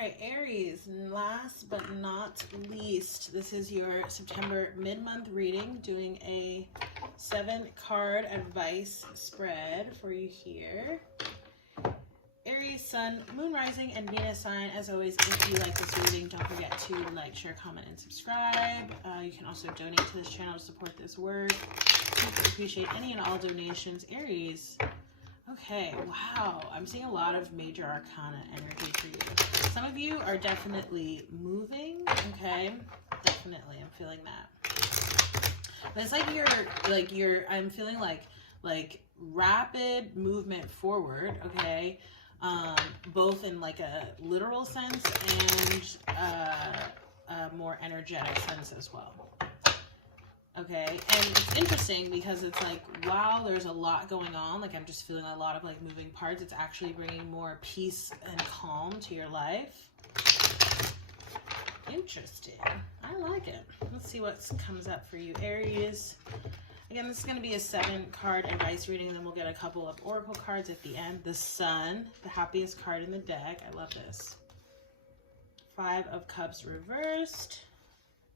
right, Aries, last but not least, this is your September mid-month reading, doing a 7-card advice spread for you here. Aries, Sun, Moon, Rising, and Venus sign. As always, if you like this reading, don't forget to like, share, comment, and subscribe. You can also donate to this channel to support this work. Super appreciate any and all donations. Aries. Okay, wow. I'm seeing a lot of major arcana energy for you. Some of you are definitely moving, okay? Definitely, I'm feeling that. But it's like I'm feeling like rapid movement forward, okay? Both in like a literal sense and a more energetic sense as well. Okay, and it's interesting because it's like, wow, there's a lot going on. Like, I'm just feeling a lot of like moving parts. It's actually bringing more peace and calm to your life. Interesting. I like it. Let's see what comes up for you, Aries. Again, this is going to be a 7-card advice reading, and then we'll get a couple of oracle cards at the end. The Sun, the happiest card in the deck. I love this. 5 of Cups reversed.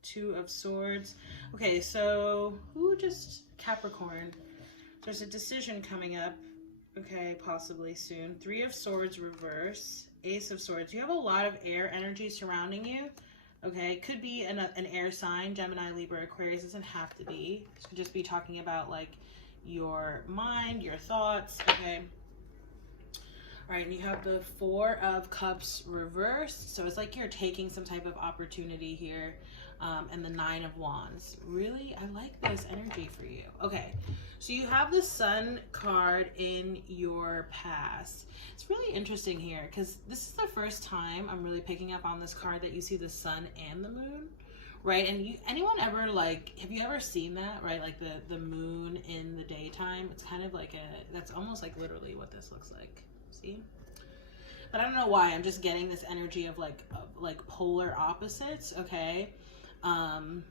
2 of Swords. Okay, so who just... Capricorn. There's a decision coming up. Okay, possibly soon. 3 of Swords reverse. Ace of Swords. You have a lot of air energy surrounding you. Okay, could be an air sign. Gemini, Libra, Aquarius. Doesn't have to be. This could just be talking about like your mind, your thoughts. Okay. All right, and you have the 4 of Cups reversed. So it's like you're taking some type of opportunity here. And the 9 of Wands. Really, I like this energy for you. Okay, so you have the Sun card in your past. It's really interesting here because this is the first time I'm really picking up on this card that you see the Sun and the Moon, right? And anyone ever like, have you ever seen that, right? Like the moon in the daytime. It's kind of like that's almost like literally what this looks like. See? But I don't know why. I'm just getting this energy of like polar opposites. Okay. I'm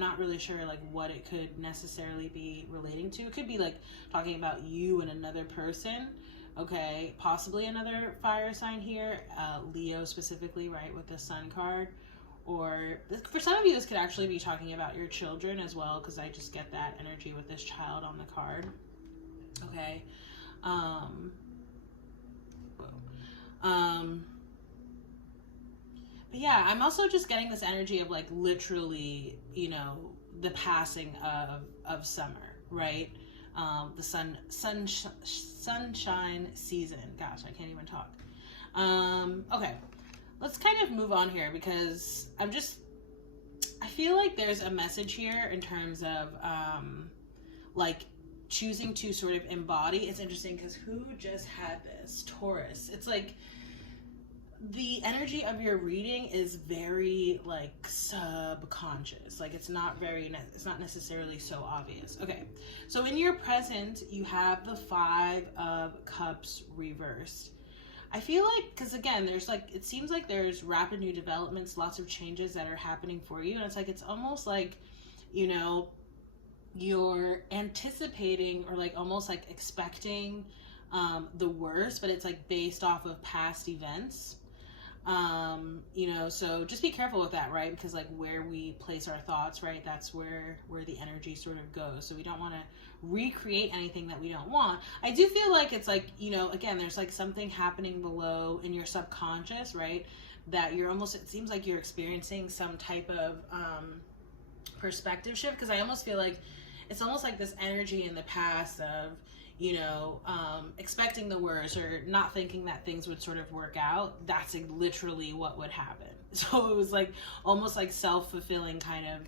not really sure like what it could necessarily be relating to. It could be like talking about you and another person, okay, possibly another fire sign here, Leo specifically, right, with the Sun card. Or for some of you, this could actually be talking about your children as well, because I just get that energy with this child on the card. Okay. But yeah, I'm also just getting this energy of like literally, you know, the passing of summer, right? The sunshine season. Gosh, I can't even talk. Okay, let's kind of move on here because I feel like there's a message here in terms of like choosing to sort of embody. It's interesting because who just had this? Taurus. It's like the energy of your reading is very like subconscious. Like it's not necessarily so obvious. Okay, so in your present you have the 5 of Cups reversed. I feel like, because again, there's like, it seems like there's rapid new developments, lots of changes that are happening for you, and it's like, it's almost like, you know, you're anticipating or like almost like expecting the worst, but it's like based off of past events. You know, so just be careful with that, right? Because like where we place our thoughts, right, that's where the energy sort of goes. So we don't want to recreate anything that we don't want. I do feel like it's like, you know, again, there's like something happening below in your subconscious, right, that you're almost, it seems like you're experiencing some type of perspective shift, because I almost feel like it's almost like this energy in the past of, you know, expecting the worst or not thinking that things would sort of work out. That's literally what would happen. So it was like almost like self-fulfilling kind of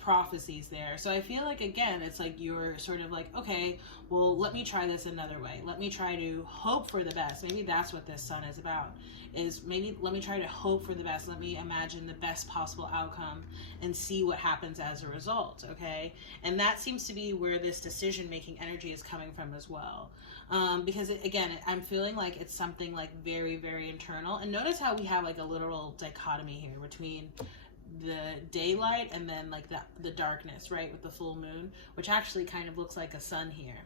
prophecies there. So I feel like, again, it's like you're sort of like, okay, well, let me try this another way. Let me try to hope for the best. Maybe that's what this Sun is about, is maybe let me try to hope for the best. Let me imagine the best possible outcome and see what happens as a result, okay? And that seems to be where this decision-making energy is coming from as well. Because, again, I'm feeling like it's something like very, very internal. And notice how we have like a literal dichotomy here between the daylight and then like the darkness, right, with the full moon, which actually kind of looks like a sun here.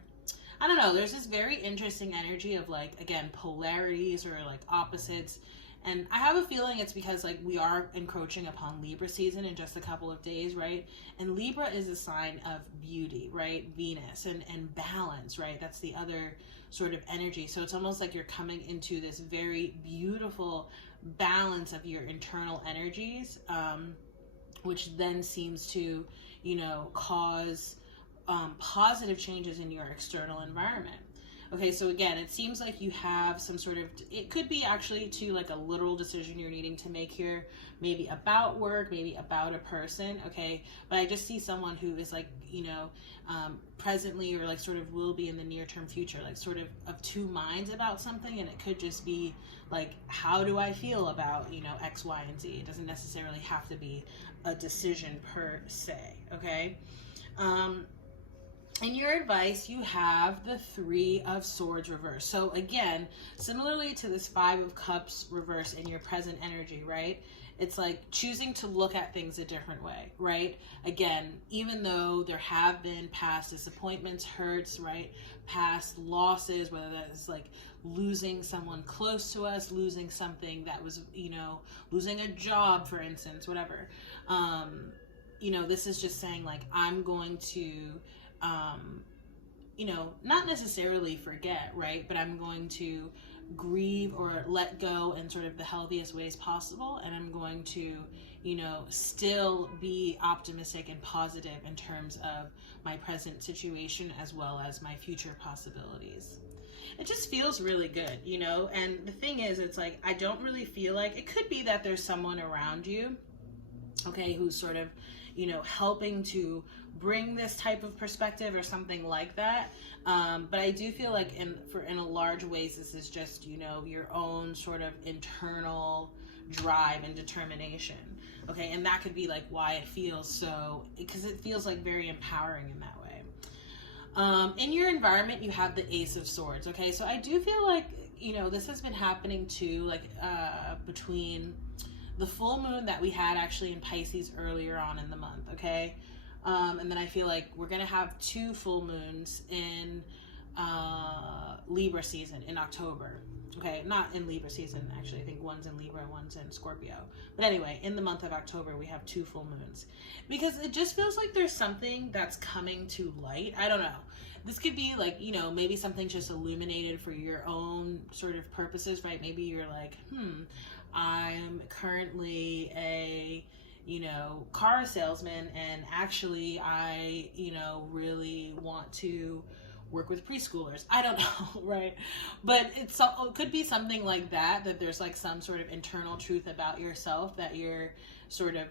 I don't know, there's this very interesting energy of like, again, polarities or like opposites. And I have a feeling it's because like we are encroaching upon Libra season in just a couple of days, right? And Libra is a sign of beauty, right? Venus and balance, right? That's the other sort of energy. So it's almost like you're coming into this very beautiful balance of your internal energies, which then seems to, you know, cause positive changes in your external environment. Okay, so again, it seems like you have some sort of, it could be actually to like a literal decision you're needing to make here, maybe about work, maybe about a person, okay? But I just see someone who is like, you know, presently or like sort of will be in the near term future, like sort of two minds about something. And it could just be like, how do I feel about, you know, X, Y, and Z? It doesn't necessarily have to be a decision per se, okay? In your advice, you have the Three of Swords reverse. So again, similarly to this Five of Cups reverse in your present energy, right? It's like choosing to look at things a different way, right? Again, even though there have been past disappointments, hurts, right? Past losses, whether that is like losing someone close to us, losing something that was, you know, losing a job, for instance, whatever. You know, this is just saying like, I'm going to, you know, not necessarily forget, right? But I'm going to grieve or let go in sort of the healthiest ways possible. And I'm going to, you know, still be optimistic and positive in terms of my present situation as well as my future possibilities. It just feels really good, you know? And the thing is, it's like, I don't really feel like, it could be that there's someone around you, okay, who's sort of, you know, helping to bring this type of perspective or something like that. But I do feel like in a large ways, this is just, you know, your own sort of internal drive and determination. Okay. And that could be like why it feels so, because it feels like very empowering in that way. In your environment, you have the Ace of Swords. Okay. So I do feel like, you know, this has been happening too, like, between the full moon that we had actually in Pisces earlier on in the month, okay? And then I feel like we're going to have two full moons in Libra season in October, okay? Not in Libra season, actually. I think one's in Libra and one's in Scorpio. But anyway, in the month of October, we have two full moons. Because it just feels like there's something that's coming to light. I don't know. This could be like, you know, maybe something just illuminated for your own sort of purposes, right? Maybe you're like, I'm currently a, you know, car salesman, and actually I, you know, really want to work with preschoolers. I don't know, right? But it could be something like that, that there's like some sort of internal truth about yourself that you're sort of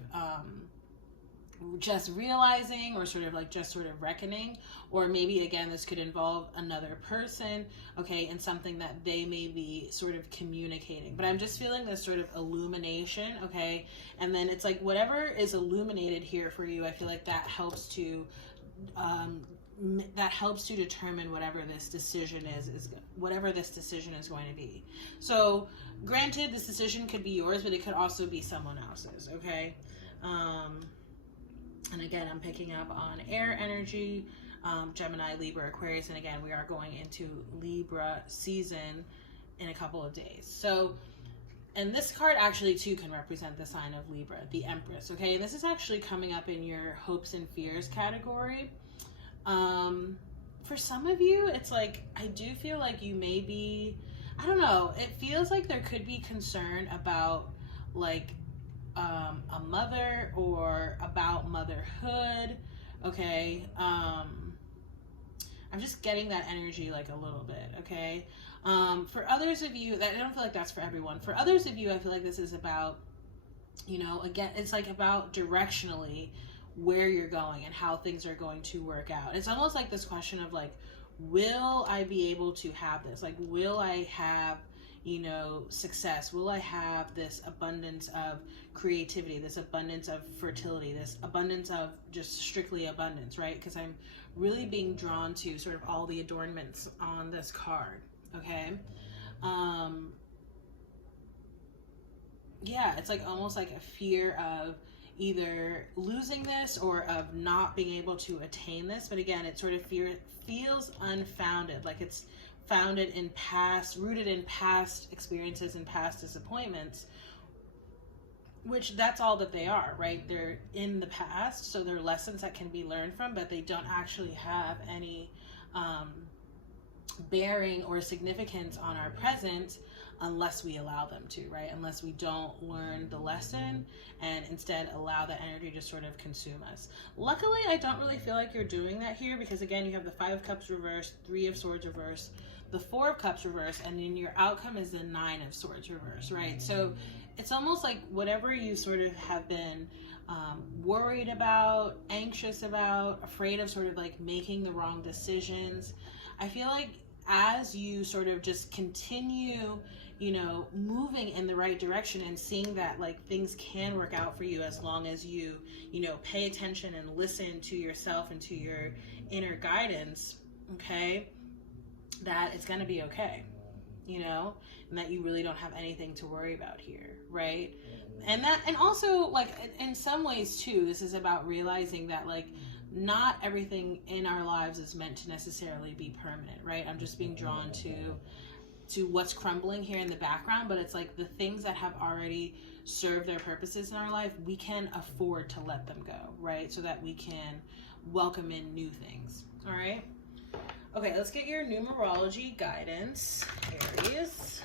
just realizing, or sort of like just sort of reckoning. Or maybe again, this could involve another person, okay, and something that they may be sort of communicating. But I'm just feeling this sort of illumination, okay? And then it's like whatever is illuminated here for you, I feel like that helps to determine whatever this decision is whatever this decision is going to be. So granted, this decision could be yours, but it could also be someone else's, okay? And again, I'm picking up on air energy, Gemini, Libra, Aquarius, and again, we are going into Libra season in a couple of days. So, and this card actually too can represent the sign of Libra, the Empress, okay? And this is actually coming up in your hopes and fears category. For some of you, it's like, I do feel like you may be, I don't know, it feels like there could be concern about like, a mother, or about motherhood, okay? I'm just getting that energy like a little bit, okay? For others of you, I don't feel like that's for everyone. For others of you, I feel like this is about, you know, again, it's like about directionally where you're going and how things are going to work out. It's almost like this question of like, will I be able to have this? Like, will I have, you know, success? Will I have this abundance of creativity, this abundance of fertility, this abundance of just strictly abundance, right? Because I'm really being drawn to sort of all the adornments on this card, okay? Yeah, it's like almost like a fear of, either losing this or of not being able to attain this. But again, it sort of feels unfounded, like it's rooted in past experiences and past disappointments, which that's all that they are, right? They're in the past, so they're lessons that can be learned from, but they don't actually have any bearing or significance on our present unless we allow them to, right? Unless we don't learn the lesson and instead allow that energy to sort of consume us. Luckily, I don't really feel like you're doing that here, because again, you have the 5 of Cups reversed, 3 of Swords reversed, the 4 of Cups reversed, and then your outcome is the 9 of Swords reversed, right? So it's almost like whatever you sort of have been worried about, anxious about, afraid of sort of like making the wrong decisions, I feel like as you sort of just continue, you know, moving in the right direction and seeing that like things can work out for you as long as you know, pay attention and listen to yourself and to your inner guidance, okay, that it's going to be okay, you know, and that you really don't have anything to worry about here, right? And also like in some ways too, this is about realizing that like not everything in our lives is meant to necessarily be permanent, right? I'm just being drawn to what's crumbling here in the background, but it's like the things that have already served their purposes in our life, we can afford to let them go, right? So that we can welcome in new things, all right? Okay, let's get your numerology guidance, Aries.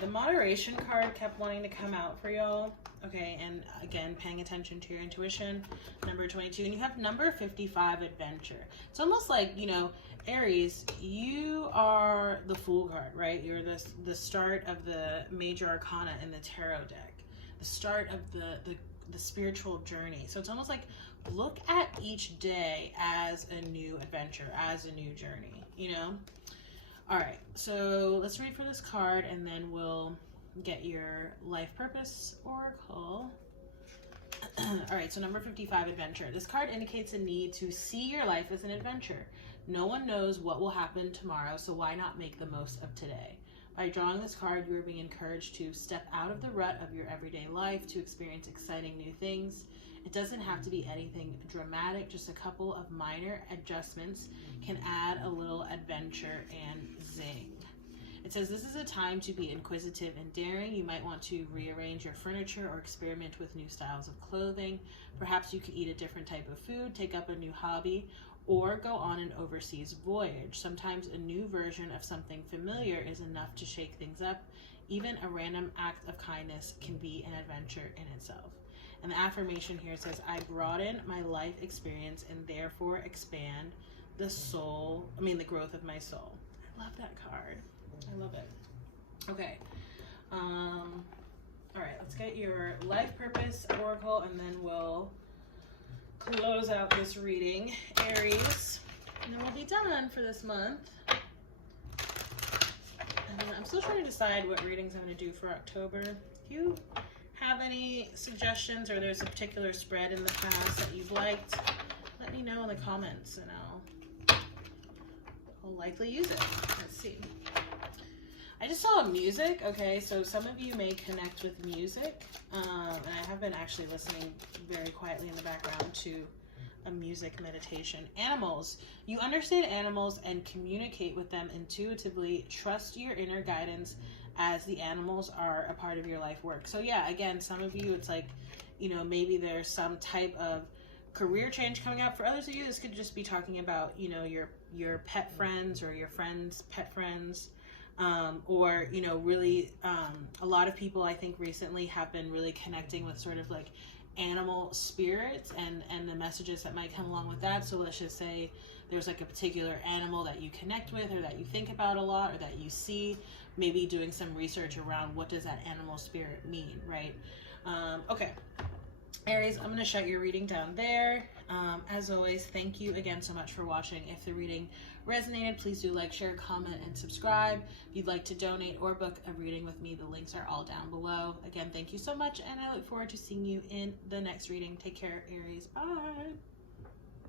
The moderation card kept wanting to come out for y'all. Okay, and again, paying attention to your intuition. Number 22, and you have number 55, adventure. It's almost like, you know, Aries, you are the Fool card, right? You're the start of the major arcana in the tarot deck, the start of the spiritual journey. So it's almost like look at each day as a new adventure, as a new journey, you know? All right, so let's read for this card and then we'll get your life purpose oracle. All right, so number 55, adventure. This card indicates a need to see your life as an adventure. No one knows what will happen tomorrow, so why not make the most of today? By drawing this card, you are being encouraged to step out of the rut of your everyday life to experience exciting new things. It doesn't have to be anything dramatic, just a couple of minor adjustments can add a little adventure and zing. It says this is a time to be inquisitive and daring. You might want to rearrange your furniture or experiment with new styles of clothing. Perhaps you could eat a different type of food, take up a new hobby, or go on an overseas voyage. Sometimes a new version of something familiar is enough to shake things up. Even a random act of kindness can be an adventure in itself. And the affirmation here says, I broaden my life experience and therefore expand the growth of my soul. I love that card. I love it. Okay. All right, let's get your life purpose oracle and then we'll close out this reading, Aries. And then we'll be done for this month. And I'm still trying to decide what readings I'm going to do for October. If you have any suggestions or there's a particular spread in the past that you've liked, let me know in the comments and I'll likely use it. Let's see. I just saw music. Okay, so some of you may connect with music, and I have been actually listening very quietly in the background to a music meditation. Animals. You understand animals and communicate with them intuitively. Trust your inner guidance as the animals are a part of your life work. So yeah, again, some of you, it's like, you know, maybe there's some type of career change coming up. For others of you, this could just be talking about, you know, your pet friends or your friends' pet friends. Or, you know, really, a lot of people I think recently have been really connecting with sort of like animal spirits and the messages that might come along with that. So let's just say there's like a particular animal that you connect with or that you think about a lot or that you see, maybe doing some research around what does that animal spirit mean, right? Okay. Aries, I'm going to shut your reading down there. As always, thank you again so much for watching. If the reading resonated, please do like, share, comment, and subscribe. If you'd like to donate or book a reading with me, the links are all down below. Again, thank you so much, and I look forward to seeing you in the next reading. Take care, Aries. Bye.